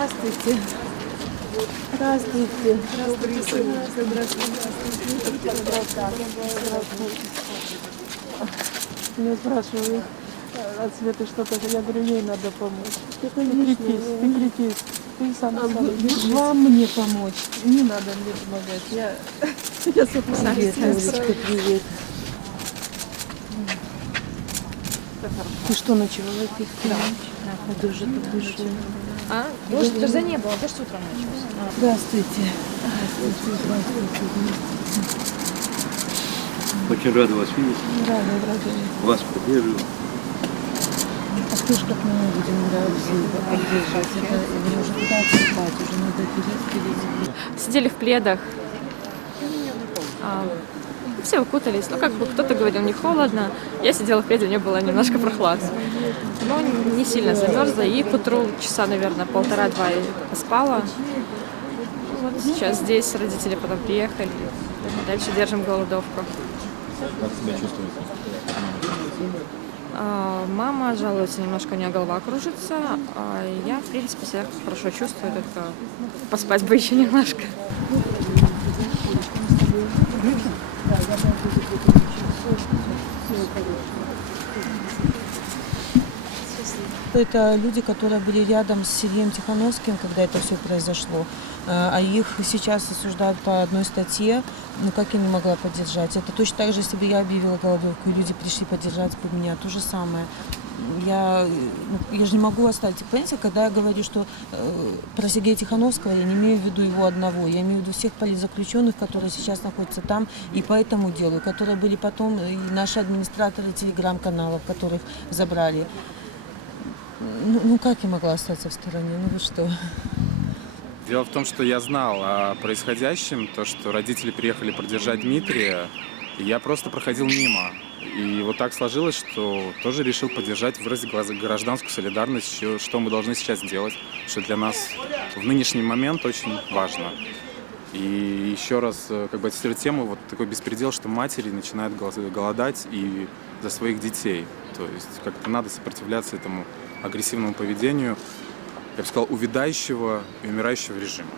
Здравствуйте. Здравствуйте. Меня спрашивают, от Светы что-то. Я говорю, ей надо помочь. Ты крепись. Ты сам. Вам мне помочь. Не надо мне помогать. Я сама. Привет, Олечка, привет. Ты что, ночевала пить? Да. Дуже хорошо. А? Дождя не было, дождь утром начался. Здравствуйте. Очень рада вас видеть. Рада. Вас поддерживаю. А что ж, как мы не будем поддерживать? Это уже куда отступать, уже надо вперед. Сидели в пледах. Все укутались. Ну, как бы кто-то говорил, не холодно. Я сидела в пледе, мне было немножко прохладно. Но не сильно замерзла. И к утру часа, наверное, 1,5-2 я поспала. Вот сейчас здесь родители потом приехали. Дальше держим голодовку. Как себя чувствуете? Мама жалуется, немножко у нее голова кружится. А я, в принципе, себя хорошо чувствую, только поспать бы еще немножко. Это люди, которые были рядом с Сергеем Тихановским, когда это все произошло. А их сейчас осуждают по одной статье. Ну как я не могла поддержать? Это точно так же, если бы я объявила голодовку, и люди пришли поддержать бы меня. То же самое. Я же не могу оставить. Понимаете, когда я говорю, что про Сергея Тихановского, я не имею в виду его одного. Я имею в виду всех политзаключенных, которые сейчас находятся там и по этому делу, которые были потом и наши администраторы телеграм-каналов, которых забрали. Ну как я могла остаться в стороне? Ну вы что? Дело в том, что я знал о происходящем, то, что родители приехали поддержать Дмитрия, и я просто проходил мимо. И вот так сложилось, что тоже решил поддержать, выразить гражданскую солидарность, что мы должны сейчас делать, что для нас в нынешний момент очень важно. И еще раз как бы аттестировать тему, вот такой беспредел, что матери начинают голодать и за своих детей. То есть как-то надо сопротивляться этому агрессивному поведению, я бы сказал, увядающего и умирающего режима.